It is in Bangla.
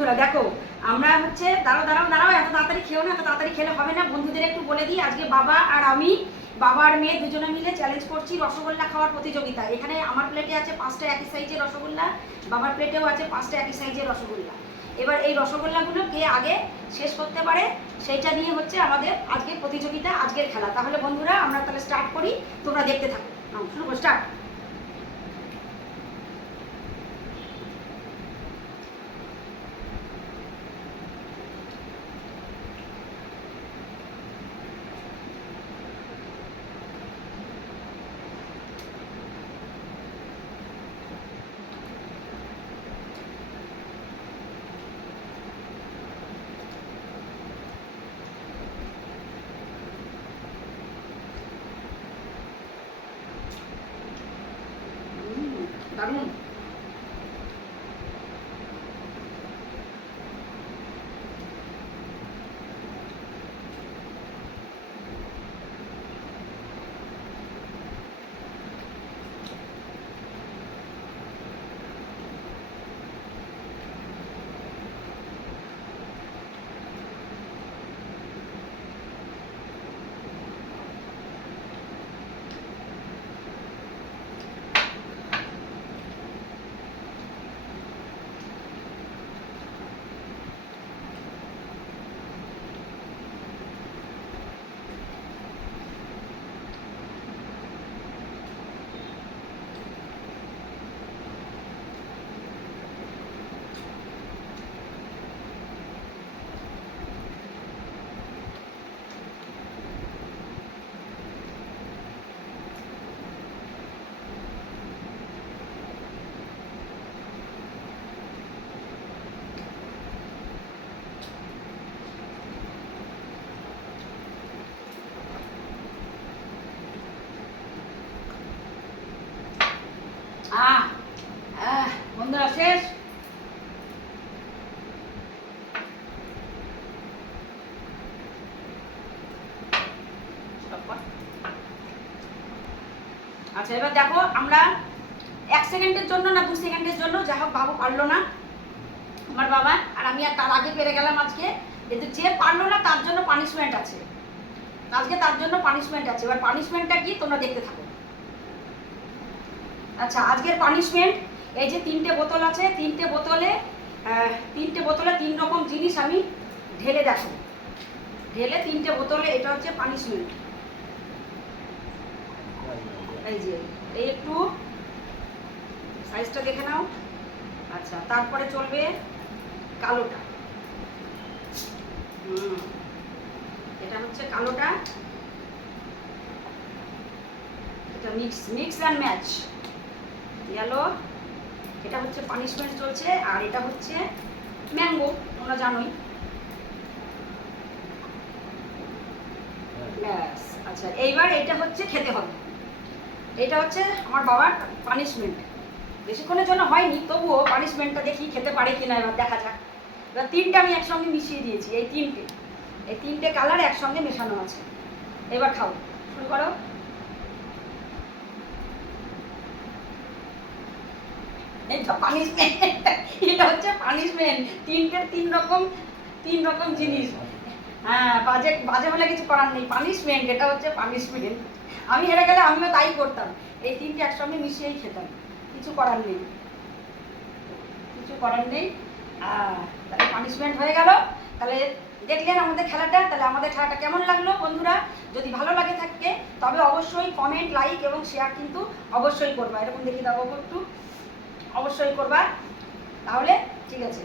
বন্ধুরা, দেখো, আমরা হচ্ছে, দাঁড়াও দাঁড়াও দাঁড়াও, এত তাড়াতাড়ি খেও না, এত তাড়াতাড়ি খেলে হবে না। বন্ধুদের একটু বলে দিই, আজকে বাবা আর আমি, বাবা আর মেয়ে দুজনে মিলে চ্যালেঞ্জ করছি রসগোল্লা খাওয়ার প্রতিযোগিতা। এখানে আমার প্লেটে আছে পাঁচটা একই সাইজের রসগোল্লা, বাবার প্লেটেও আছে পাঁচটা একই সাইজের রসগোল্লা। এবার এই রসগোল্লাগুলো কে আগে শেষ করতে পারে, সেইটা নিয়ে হচ্ছে আমাদের আজকের প্রতিযোগিতা, আজকের খেলা। তাহলে বন্ধুরা, আমরা তাহলে স্টার্ট করি, তোমরা দেখতে থাকো। শুরু স্টার্ট দারুণ আহ বন্ধুরা, শেষ। আচ্ছা এবার দেখো, আমরা এক সেকেন্ডের জন্য না দু সেকেন্ডের জন্য, যা হোক বাবু পারল না আমার বাবা, আর আমি আর তার আগে পেরে গেলাম আজকে। কিন্তু যে পারল না, তার জন্য পানিশমেন্ট আছে। আজকে তার জন্য পানিশমেন্ট আছে। এবার পানিশমেন্টটা কি? তোমরা দেখতে থাকো। আচ্ছা আজকের পানিশমেন্ট এই যে তিনটে বোতল আছে, তিনটে বোতলে তিনটে বোতলে তিন রকম জিনিস আমি ঢেলে দেখো। ঢেলে তিনটে বোতলে, এটা হচ্ছে পানিশমেন্ট এই যে, এই একটু সাইজটা দেখে নাও। আচ্ছা তারপরে চলবে কালোটা। এটা হচ্ছে কালোটা। এটা মিক্স মিক্স অ্যান্ড ম্যাচ গেলো। এটা হচ্ছে পানিশমেন্ট চলছে, আর এটা হচ্ছে ম্যাঙ্গো তোমরা জানোই। ব্যাস আচ্ছা এইবার এটা হচ্ছে খেতে হবে। এটা হচ্ছে আমার বাবার পানিশমেন্ট বেশিক্ষণের জন্য হয়নি, তবুও পানিশমেন্টটা দেখি খেতে পারে কিনা, এবার দেখা যাক। এবার তিনটে আমি একসঙ্গে মিশিয়ে দিয়েছি, এই তিনটে। এই তিনটে কালার একসঙ্গে মেশানো আছে। এবার খাও। শুরু করো। এটা পানিশমেন্ট এটা হচ্ছে পানিশমেন্ট তিনটের তিন রকম তিন রকম জিনিস। হ্যাঁ বাজে বাজে হলে কিছু করার নেই। পানিশমেন্ট এটা হচ্ছে পানিশমেন্ট আমি হেরে গেলে আমিও তাই করতাম। এই তিনটে একসঙ্গে মিশিয়েই খেতাম। কিছু করার নেই। কিছু করার নেই। তাহলে পানিশমেন্ট হয়ে গেল। তাহলে দেখলেন আমাদের খেলাটা। তাহলে আমাদের খেলাটা কেমন লাগল বন্ধুরা? যদি ভালো লাগে থাকে, তবে অবশ্যই কমেন্ট লাইক এবং শেয়ার কিন্তু অবশ্যই করবা। এরকম দেখি দাও একটু। অবশ্যই করবা। তাহলে ঠিক আছে।